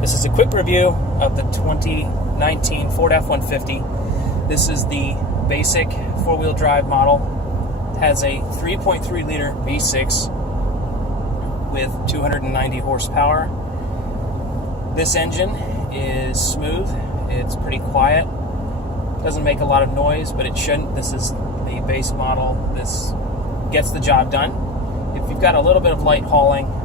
This is a quick review of the 2019 Ford F-150. This is the basic four-wheel drive model. It has a 3.3 liter V6 with 290 horsepower. This engine is smooth. It's pretty quiet. Doesn't make a lot of noise, but it shouldn't. This is the base model. This gets the job done. If you've got a little bit of light hauling,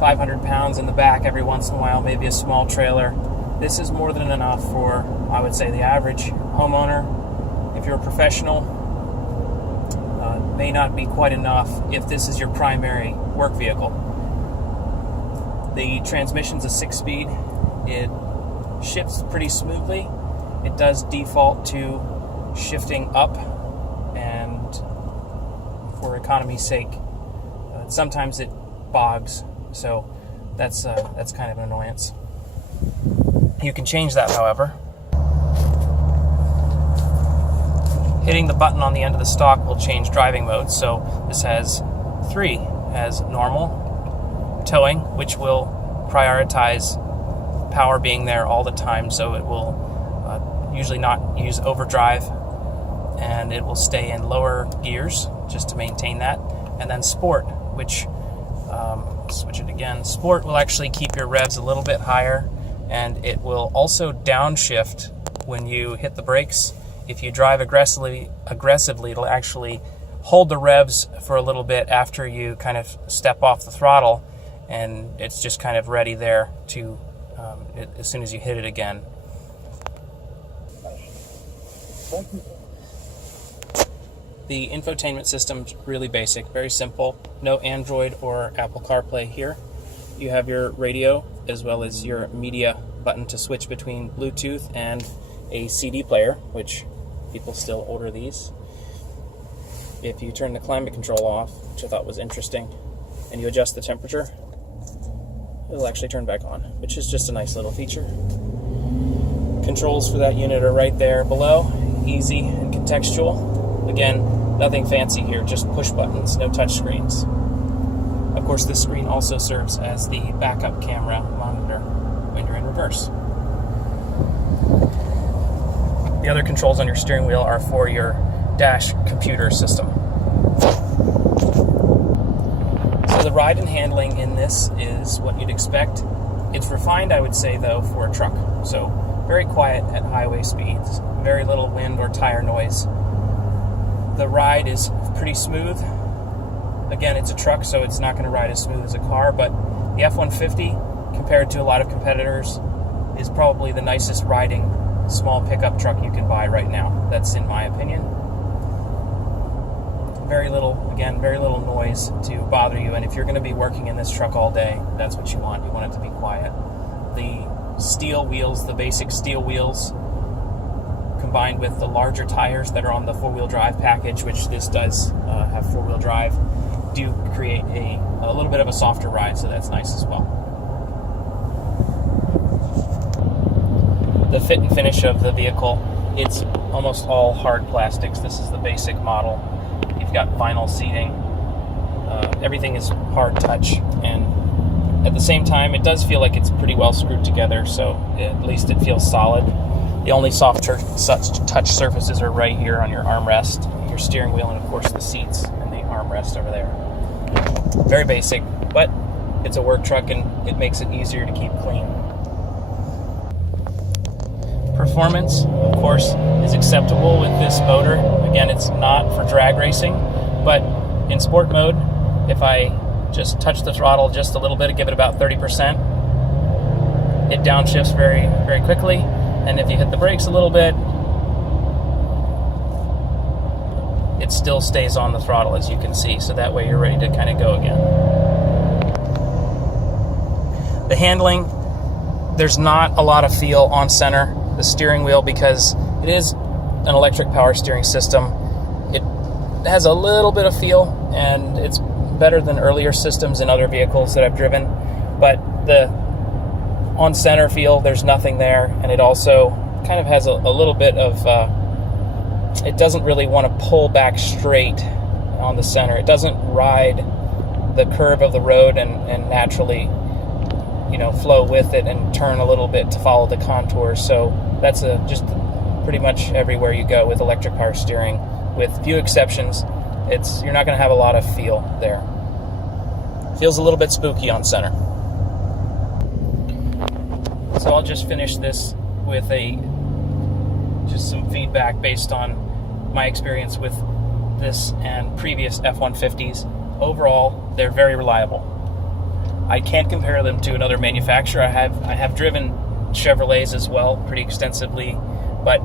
500 pounds in the back every once in a while, maybe a small trailer, this is more than enough for, I would say, the average homeowner. If you're a professional, may not be quite enough if this is your primary work vehicle. The transmission's a 6-speed. It shifts pretty smoothly. It does default to shifting up, and for economy's sake, sometimes it bogs, so that's kind of an annoyance. You can change that, however. Hitting the button on the end of the stock will change driving modes. So this has 3, has normal, towing, which will prioritize power being there all the time, so it will usually not use overdrive, and it will stay in lower gears just to maintain that. And then sport, which switch it again. Sport will actually keep your revs a little bit higher, and it will also downshift when you hit the brakes. If you drive aggressively, it'll actually hold the revs for a little bit after you kind of step off the throttle, and it's just kind of ready there to as soon as you hit it again. The infotainment system's really basic, very simple. No Android or Apple CarPlay here. You have your radio as well as your media button to switch between Bluetooth and a CD player, which people still order these. If you turn the climate control off, which I thought was interesting, and you adjust the temperature, it'll actually turn back on, which is just a nice little feature. Controls for that unit are right there below, easy and contextual. Again, nothing fancy here, just push buttons, no touch screens. Of course, this screen also serves as the backup camera monitor when you're in reverse. The other controls on your steering wheel are for your dash computer system. So the ride and handling in this is what you'd expect. It's refined, I would say, though, for a truck. So very quiet at highway speeds, very little wind or tire noise. The ride is pretty smooth. Again, it's a truck, so it's not going to ride as smooth as a car, but the F-150, compared to a lot of competitors, is probably the nicest riding small pickup truck you can buy right now. That's in my opinion. Very little noise to bother you, and if you're going to be working in this truck all day, that's what you want. You want it to be quiet. The steel wheels, the basic steel wheels, combined with the larger tires that are on the four-wheel drive package, which this does have four-wheel drive, do create a little bit of a softer ride, so that's nice as well. The fit and finish of the vehicle, it's almost all hard plastics. This is the basic model. You've got vinyl seating. Everything is hard touch, and at the same time, it does feel like it's pretty well screwed together, so at least it feels solid. The only soft touch surfaces are right here on your armrest, your steering wheel, and of course the seats and the armrest over there. Very basic, but it's a work truck and it makes it easier to keep clean. Performance, of course, is acceptable with this motor. Again, it's not for drag racing, but in sport mode, if I just touch the throttle just a little bit, give it about 30%, it downshifts very, very quickly. And if you hit the brakes a little bit, it still stays on the throttle, as you can see, so that way you're ready to kind of go again. The handling, there's not a lot of feel on center. The steering wheel, because it is an electric power steering system, it has a little bit of feel, and it's better than earlier systems in other vehicles that I've driven, but the on center feel, there's nothing there, and it also kind of has a little bit of it doesn't really want to pull back straight on the center. It doesn't ride the curve of the road and naturally flow with it and turn a little bit to follow the contours. So that's just pretty much everywhere you go with electric power steering. With few exceptions, you're not going to have a lot of feel there. Feels a little bit spooky on center. So I'll just finish this with just some feedback based on my experience with this and previous F-150s. Overall, they're very reliable. I can't compare them to another manufacturer. I have driven Chevrolets as well pretty extensively, but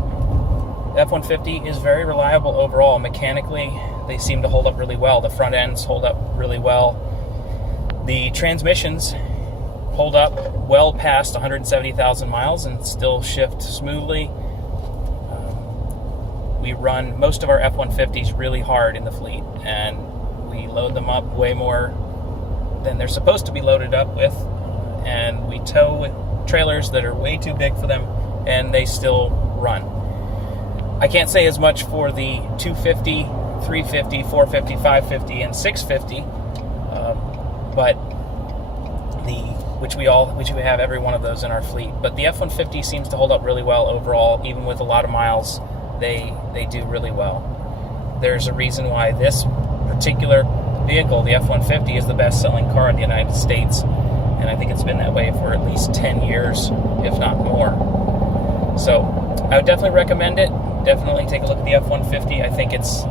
F-150 is very reliable overall. Mechanically, they seem to hold up really well. The front ends hold up really well. The transmissions hold up well past 170,000 miles and still shift smoothly. We run most of our F-150s really hard in the fleet, and we load them up way more than they're supposed to be loaded up with, and we tow trailers that are way too big for them, and they still run. I can't say as much for the 250, 350, 450, 550, and 650, but which we have every one of those in our fleet. But the F-150 seems to hold up really well overall, even with a lot of miles. They do really well. There's a reason why this particular vehicle, the F-150, is the best-selling car in the United States, and I think it's been that way for at least 10 years, if not more. So I would definitely recommend it. Definitely take a look at the F-150. I think it's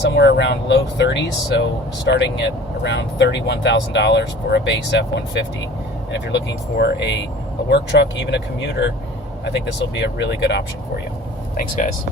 somewhere around low 30s, so starting at around $31,000 for a base F-150. And if you're looking for a work truck, even a commuter, I think this will be a really good option for you. Thanks, guys.